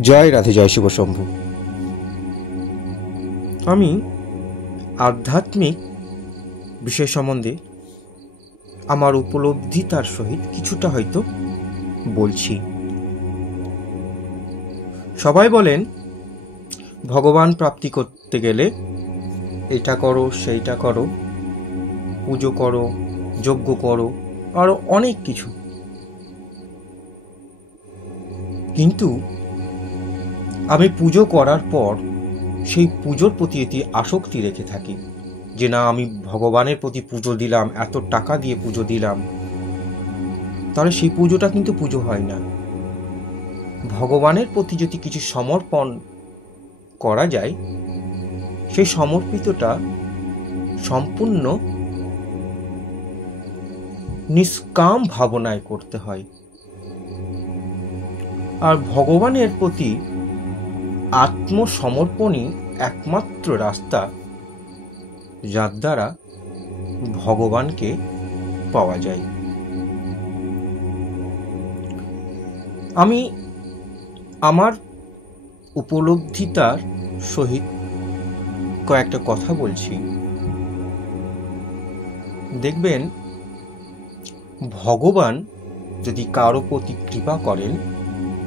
জয় রাধে, জয় শিব শম্ভু। আমি আধ্যাত্মিক বিষয় সম্বন্ধে আমার উপলব্ধিতার সহিত কিছুটা হয়তো বলছি। সবাই বলেন ভগবান প্রাপ্তি করতে গেলে এটা করো, সেইটা করো, পুজো করো, যজ্ঞ করো, আরো অনেক কিছু। কিন্তু আমি পুজো করার পর সেই পুজোর প্রতি একটি আসক্তি রেখে থাকি যে না, আমি ভগবানের প্রতি পুজো দিলাম, এত টাকা দিয়ে পুজো দিলাম, তাহলে সেই পুজোটা কিন্তু পুজো হয় না। ভগবানের প্রতি যদি কিছু সমর্পণ করা যায়, সেই সমর্পিতটা সম্পূর্ণ নিষ্কাম ভাবনায় করতে হয়। আর ভগবানের প্রতি আত্মসমর্পণই একমাত্র রাস্তা যার দ্বারা ভগবানকে পাওয়া যায়। আমি আমার উপলব্ধিতার সহিত কয়েকটা কথা বলছি। দেখবেন ভগবান যদি কারো প্রতি কৃপা করেন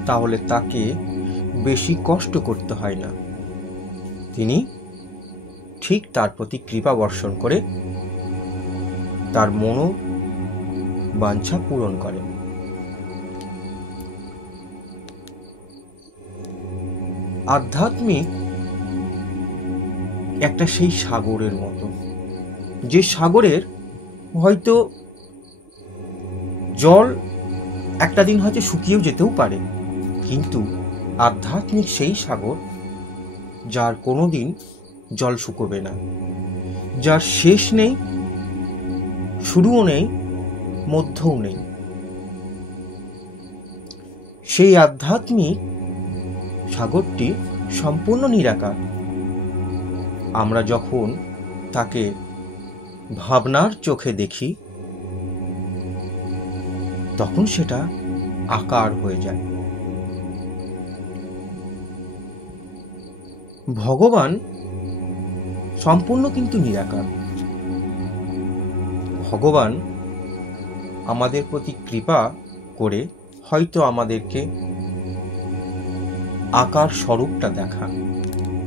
তাহলে তাকে বেশি কষ্ট করতে হয় না, তিনি ঠিক তার প্রতি কৃপা বর্ষণ করে তার মনোবাঞ্ছা পূরণ করেন। আধ্যাত্মিক একটা সেই সাগরের মতো, যে সাগরের হয়তো জল একটা দিন হয়তো শুকিয়েও যেতেও পারে, কিন্তু আধ্যাত্মিক সেই সাগর যার কোনোদিন জল শুকোবে না, যার শেষ নেই, শুরুও নেই, মধ্যও নেই। সেই আধ্যাত্মিক সাগরটি সম্পূর্ণ নিরাকার। আমরা যখন তাকে ভাবনার চোখে দেখি তখন সেটা আকার হয়ে যায়। ভগবান সম্পূর্ণ কিন্তু নিরাকার। ভগবান আমাদের প্রতি কৃপা করে হয়তো আমাদেরকে আকার স্বরূপটা দেখান,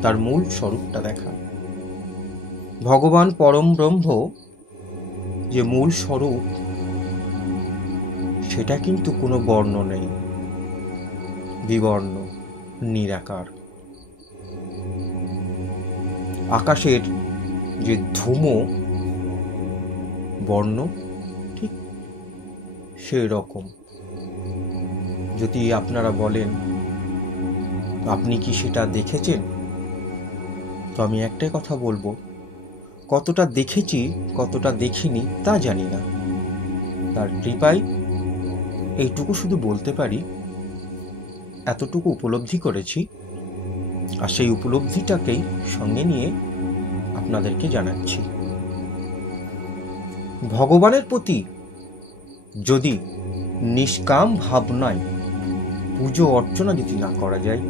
তার মূল স্বরূপটা দেখান। ভগবান পরম ব্রহ্ম যে মূল স্বরূপ, সেটা কিন্তু কোনো বর্ণ নেই, বিবর্ণ, নিরাকার। আকাশের যে ধূমো বর্ণ, ঠিক সেই রকম। যদি আপনারা বলেন আপনি কি সেটা দেখেছেন, তো আমি একটাই কথা বলবো, কতটা দেখেছি কতটা দেখিনি তা জানি না। তার কৃপায় এইটুকু শুধু বলতে পারি, এতটুকু উপলব্ধি করেছি, আর সেই উপলব্ধিটাকেই সঙ্গে নিয়ে আপনাদেরকে জানাচ্ছি। ভগবানের প্রতি যদি নিষ্কাম ভাবনায় পুজো অর্চনা যদি না করা যায়,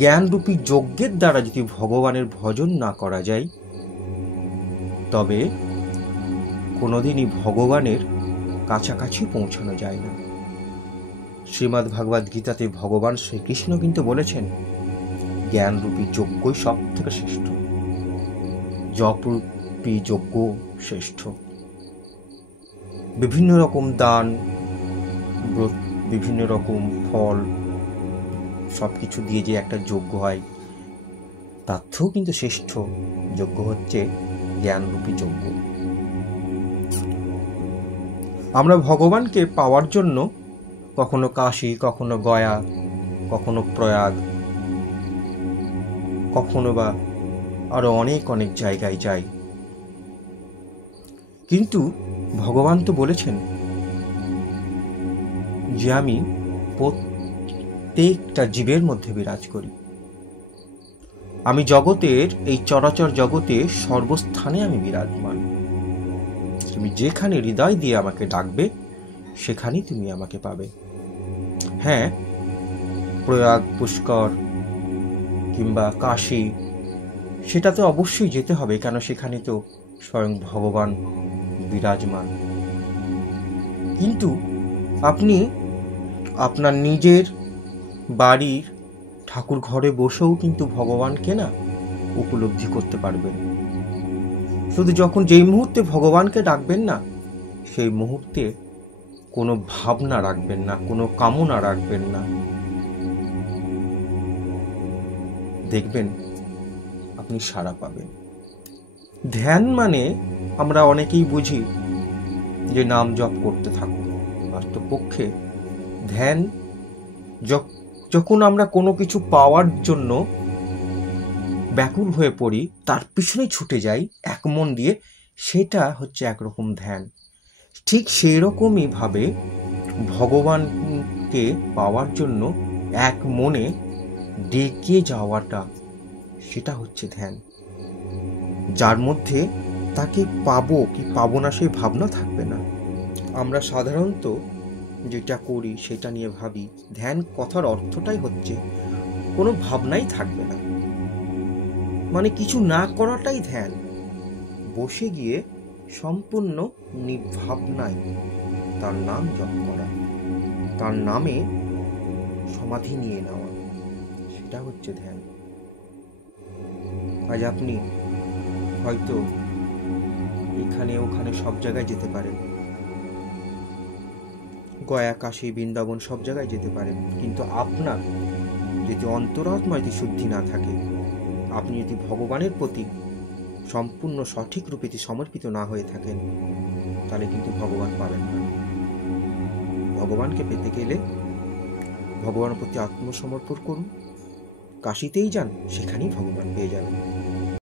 জ্ঞানরূপী যজ্ঞের দ্বারা যদি ভগবানের ভজন না করা যায়, তবে কোনোদিনই ভগবানের কাছাকাছি পৌঁছানো যায় না। শ্রীমদ্ ভাগবত গীতাতে ভগবান শ্রীকৃষ্ণ কিন্তু বলেছেন জ্ঞানরূপী যজ্ঞই সব থেকে শ্রেষ্ঠ, জপরূপী যজ্ঞ শ্রেষ্ঠ। বিভিন্ন রকম দান, বিভিন্ন রকম ফল, সবকিছু দিয়ে যে একটা যজ্ঞ হয়, তার থেকেও কিন্তু শ্রেষ্ঠ যজ্ঞ হচ্ছে জ্ঞানরূপী যজ্ঞ। আমরা ভগবানকে পাওয়ার জন্য কখনো কাশী, কখনো গয়া, কখনো প্রয়াগ, কখনো বা আরো অনেক অনেক জায়গায় যাই, কিন্তু ভগবান তো বলেছেন যে আমি প্রত্যেকটা জীবের মধ্যে বিরাজ করি। আমি জগতের, এই চরাচর জগতে সর্বস্থানে আমি বিরাজমান। তুমি যেখানে হৃদয় দিয়ে আমাকে ডাকবে, সেখানেই তুমি আমাকে পাবে। হ্যাঁ, প্রয়াগ, পুষ্কর কিংবা কাশী, সেটাতে অবশ্যই যেতে হবে, কেন সেখানে তো স্বয়ং ভগবান বিরাজমান। কিন্তু আপনি আপনার নিজের বাড়ির ঠাকুর ঘরে বসেও কিন্তু ভগবানকে না উপলব্ধি করতে পারবেন। শুধু যখন যেই মুহূর্তে ভগবানকে ডাকবেন না, সেই মুহূর্তে কোনো ভাবনা রাখবেন না, কোনো কামনা রাখবেন না, দেখবেন আপনি সাড়া পাবেন। ধ্যান মানে আমরা অনেকেই বুঝি যে নাম জপ করতে থাকুন। বাস্তবপক্ষে ধ্যান যখন আমরা কোনো কিছু পাওয়ার জন্য ব্যাকুল হয়ে পড়ি, তার পিছনে ছুটে যাই এক মন দিয়ে, সেটা হচ্ছে একরকম ধ্যান। ঠিক সেই রকমই ভাবে ভগবানকে পাওয়ার জন্য এক মনে ডেকে যাওয়াটা, সেটা হচ্ছে ধ্যান। যার মধ্যে তাকে পাবো কি পাবো না সেই ভাবনা থাকবে না। আমরা সাধারণত যেটা করি সেটা নিয়ে ভাবি। ধ্যান কথার অর্থটাই হচ্ছে কোনো ভাবনাই থাকবে না, মানে কিছু না করাটাই ধ্যান। বসে গিয়ে সম্পূর্ণ নির্ভাবনায় তার নাম জপ করা, তার নামে সমাধি নিয়ে নেওয়া, সেটা হচ্ছে ধ্যান। আজ আপনি হয়তো এখানে ওখানে সব জায়গায় যেতে পারেন, গয়া, কাশী, বৃন্দাবন সব জায়গায় যেতে পারেন, কিন্তু আপনার যদি অন্তরাত্মা যদি শুদ্ধি না থাকে, আপনি যদি ভগবানের প্রতি সম্পূর্ণ সঠিক রূপে সমর্পিত না হয়ে থাকেন, তাহলে কিন্তু ভগবান পাবেন না। ভগবানকে পেতে গেলে ভগবানের প্রতি আত্মসমর্পণ করুন, কাশীতেই যান, সেখানেই ভগবান পেয়ে যাবেন।